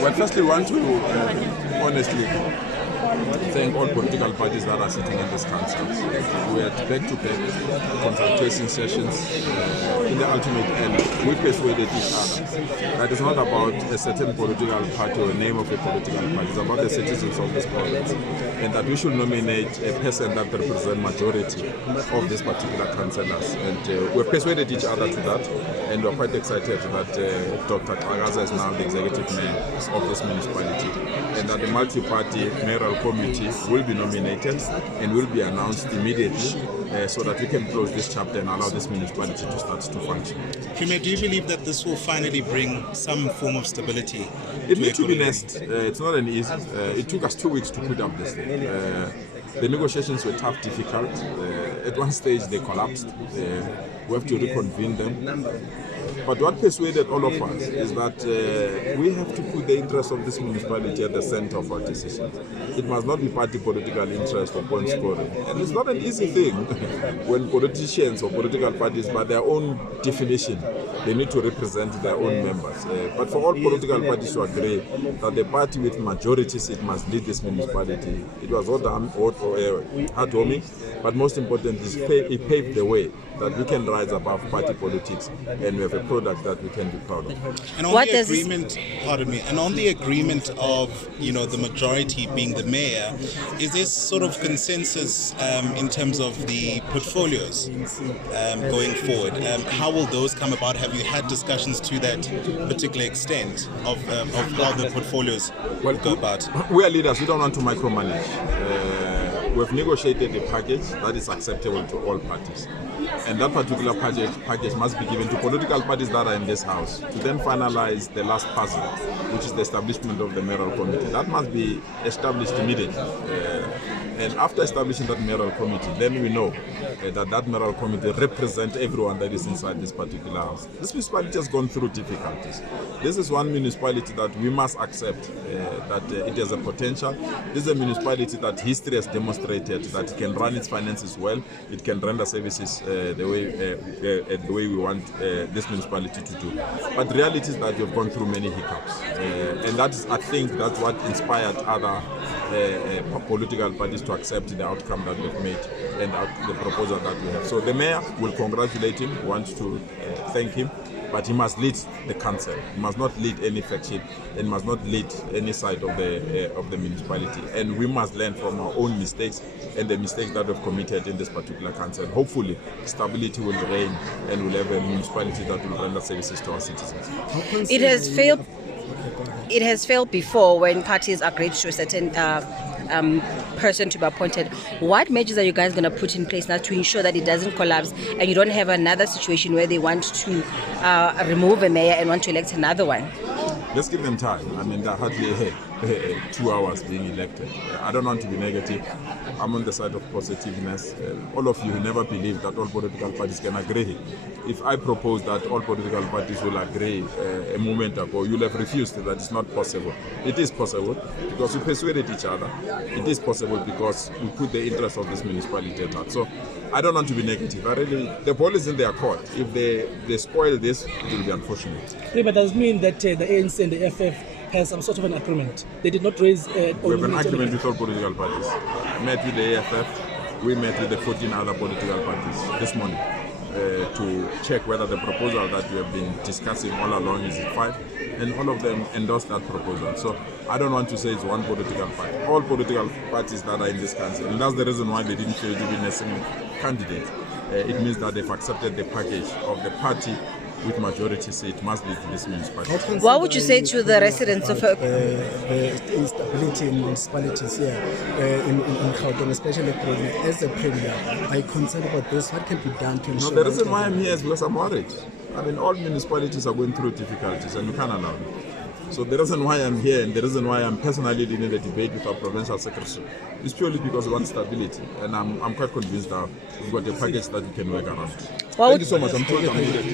Well, firstly, we want to honestly thank all political parties that are sitting in this council. We had back-to-back consultation sessions. In the ultimate end, we persuaded each other that it's not about a certain political party or a name of a political party. It's about the citizens of this province, and that we should nominate a person that represents majority of these particular councillors. And we've persuaded each other to that, and we're quite excited that Dr. Xhakazi is now the executive mayor of this municipality, and that the multi-party mayoral committee will be nominated and will be announced immediately so that we can close this chapter and allow this municipality to start to function. Premier, do you believe that this will finally bring some form of stability? It needs to be next. It's not an easy. It took us 2 weeks to put up this thing. The negotiations were tough, difficult. At one stage they collapsed. We have to reconvene them. But what persuaded all of us is that we have to put the interest of this municipality at the center of our decisions. It must not be party political interest or point scoring. And it's not an easy thing when politicians or political parties, by their own definition, they need to represent their own members. But for all political parties to agree that the party with majority seat must lead this municipality, it was heartwarming, but most importantly, it paved the way that we can rise above party politics and we have a product that we can be proud of. And on the agreement, pardon me, and on the agreement of the majority being the mayor, is there sort of consensus in terms of the portfolios going forward? How will those come about? Have you had discussions to that particular extent of how the portfolios will go about? We are leaders. We don't want to micromanage. We've negotiated a package that is acceptable to all parties. And that particular package must be given to political parties that are in this house to then finalize the last puzzle, which is the establishment of the mayoral committee. That must be established immediately. And after establishing that mayoral committee, then we know that mayoral committee represents everyone that is inside this particular house. This municipality has gone through difficulties. This is one municipality that we must accept that it has a potential. This is a municipality that history has demonstrated that it can run its finances well, it can render services the way we want this municipality to do. But the reality is that we've gone through many hiccups. And I think that's what inspired other political parties to accept the outcome that we've made and the proposal that we have. So the mayor will congratulate him, wants to thank him, but he must lead the council. He must not lead any faction and must not lead any side of the municipality. And we must learn from our own mistakes and the mistakes that we've committed in this particular council. Hopefully, stability will reign and we'll have a municipality that will render services to our citizens. It has failed before when parties agreed to a certain person to be appointed. What measures are you guys going to put in place now to ensure that it doesn't collapse and you don't have another situation where they want to remove a mayor and want to elect another one? Let's give them time. I mean, they're hardly 2 hours being elected. I don't want to be negative. I'm on the side of positiveness. All of you who never believed that all political parties can agree. If I propose that all political parties will agree a moment ago, you'll have refused that it's not possible. It is possible because we persuaded each other. It is possible because we put the interest of this municipality at heart. So I don't want to be negative. The ball is in their court. If they spoil this, it will be unfortunate. Yeah, but does it mean that the ANC and the FF has some sort of an agreement? They did not raise... we have an agreement with all political parties. I met with the AFF. We met with the 14 other political parties this morning to check whether the proposal that we have been discussing all along is fine, and all of them endorsed that proposal. So I don't want to say it's one political party. All political parties that are in this council, and that's the reason why they didn't fail to be a single candidate. It means that they've accepted the package of the party with majority seat must lead to this municipality. What would you say to the residents of the instability in municipalities here in Gauteng, especially as a premier? Are you concerned about this? What can be done to ensure? No, the reason why I'm here is because I'm worried. I mean, all municipalities are going through difficulties and we can't allow it. So the reason why I'm here and the reason why I'm personally leading the debate with our provincial secretary is purely because we want stability. And I'm quite convinced that we've got a package that we can work around. Thank you so much. I'm told I'm needed.